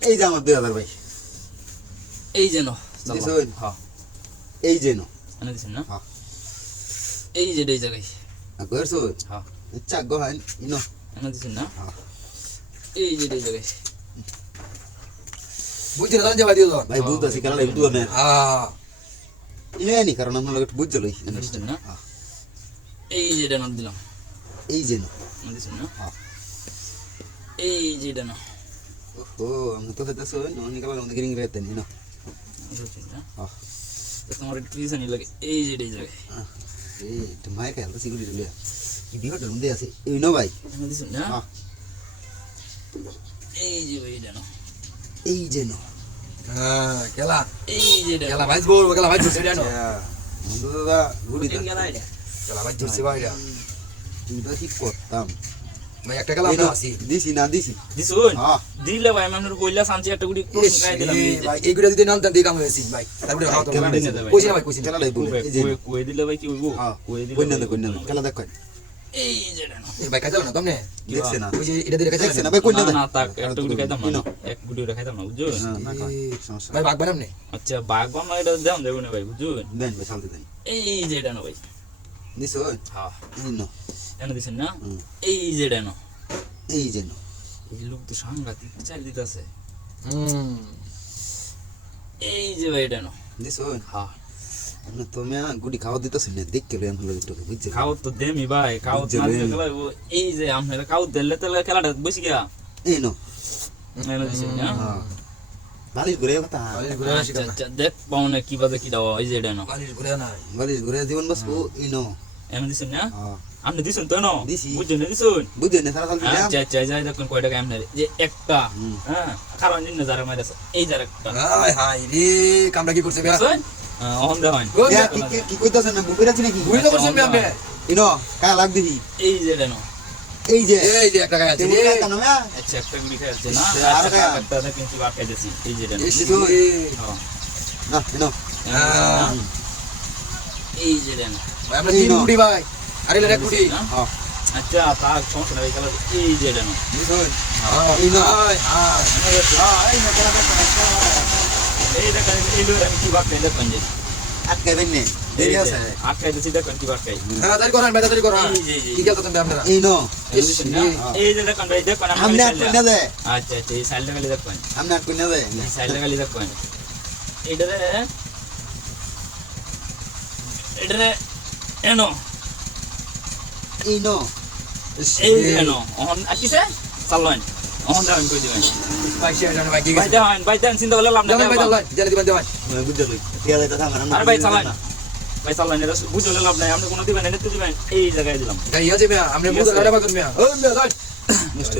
এই যে আমার 2000 ভাই এই যে নো দিছুন হ্যাঁ এই যে নো এনে দিছেন না হ্যাঁ এই যে এই জায়গায় করছুন হ্যাঁ আচ্ছা গহান ইনো এনে দিছেন না হ্যাঁ এই যে এই জায়গায় বুঝছেন না যাবা দিও ভাই বুঝতাছি কেন বুঝতো না ইনে নি কারণ আমরা একটু বুঝছ লই এনে দিছেন না এই যে এটা নোট দিলাম এই যে নো এনে দিছেন না হ্যাঁ এই যে এটা না ও আমি তো দেখছুন নি কারণ আমাদের গিরিং রেতে নি না বুঝছেন না হ্যাঁ তোমার একটু রিজন লাগে এই যে এই জায়গায় এই তো মাইক আলো সিকিউরিটি লইয়া কি বিহট মধ্যে আছে এই নো ভাই এনে দিছেন না হ্যাঁ এই যে এটা না এই যে নো খেলা এই যে এটা খেলা ভাই বল খেলা ভাই ধরছে জানো বন্ধু দাদা গুড়ি এই গেলা এটা খেলা ভাই ধরছে ভাই চিন্তা কি করতাম ভাই একটা খেলা আমরা আছি দিছি না দিছি দিছুন হ্যাঁ দিলে ভাই মানুষ কইলা শান্তি একটা গুড়ি প্রশ্ন খাই দিলাম এই যে ভাই এইগুলা দিতে নাম দিয়ে কাম হয়েছে ভাই তারপরে খাও তো কইছি না ভাই কইছি খেলা লাই বলে এই যে কই দিলে ভাই কি হইবো হ্যাঁ কই দিলে কইনা দে খেলা দেখ এই যে এটা না ভাই খাইছো না তুমি দেখছ না ওই যে এটা দিয়ে খাইছো দেখছ না ভাই কইনা দে না তাক একটা গুড়ি খাইতাম না এক গুড়ি খাইতাম না বুঝছো না কই সমস্যা ভাই ভাগ বানাম নে আচ্ছা বাগবান না এটা দাম দেব না ভাই বুঝুন দেন ভাই শান্তি দেন এই যে এটা না ভাই দিছো হ্যাঁ এই নো এনে দিছেন না এই যে এটা না এই যে নো এই লোক তো সাংঘাতিক চাল দিতেছে হুম এই যে ভাই এটা না দিছো হ্যাঁ না তুমি গুড়ি খাওয়া দিতেছ না দেখ কে লইন হলো একটু বুঝছে খাও তো দেমি ভাই খাও না দিলে খেলা এই যে আমরা খাও দিলে তাহলে খেলাটা বসে গিয়া এই নো এনে দিছেন না হ্যাঁ বালিশ ঘুরে কথা বালিশ ঘুরে আসি আচ্ছা আচ্ছা দেখ পাও না কি বাজে কি দাও এই যে এটা না বালিশ ঘুরে না বালিশ ঘুরে জীবন বাসবো এই নো এনে দিছেন না হ্যাঁ আপনি দিছেন তো না দিছি। বুঝছেন না দিছুন বুঝে না সারা সাল দিলাম আচ্ছা আচ্ছা যাই দেখুন কয় টাকা এমনি যে একটা হ্যাঁ কারণ জিন যারা মাইরাছে এই যার একটা হাই হাই রে কামটা কি করছে ভাই বুঝছেন অন দেওয়ান কি কইতাছেন না বুঝে আছি নাকি বুঝতে পারছেন ভাই আপনি ইনো কা লাগ দিহি এই যে এটা না এই যে এই যে একটা গায় আছে তেমন রে কেন না আচ্ছা একটা গুলি খাইছে না আর আচ্ছা খায়। একটা না কিন্তু বাদ খাইতেছি এই যে এটা না দিছো হ্যাঁ না ইনো এই যে এটা না ভাই আমরা তিন কুড়ি ভাই আরে লে কুড়ি হ্যাঁ আচ্ছা তার সমস্যা নাই খেলা এই যে এটা না দিছো হ্যাঁ ইনো হাই হাই এই না খেলা দেখ এই দেখেন এই লোক আমি কি বাদ খাই দেখেন যে আটকে বেনে দেরি আছে আট খাইতেছি দেখেন কি বাদ খাই হ্যাঁ তারি করেন ভাই তারি করেন এই যে কি খেলতে তুমি আপনারা ইনো এই যে দেখেন ভাই দেখেন আমনে আট কইনা দে আচ্ছা আচ্ছা এই সাইডটা খালি দেখেন আমনে আট কইনা দে এই সাইডটা খালি দেখেন এটারে এনো ইনো এই যে এনো অহন কিসে চাললেন অহন দাম কই দিবেন ভাই শেয়ার জানো ভাই কি ভাই দেন চিন্তা করলে লাভ নাই ভাই ভাই জানি দিবেন ভাই বুঝতে লই টিয়া দাইতা থামার আরে ভাই চালান এটা বুঝলে লাভ নাই আপনি কোনো দিবেন এটা তো দিবেন এই জায়গায় দিলাম ভাই ইয়া যে ভাই আমরা মুদ লাড়া বাগুন মিয়া ও মিয়া যাই মিস্টার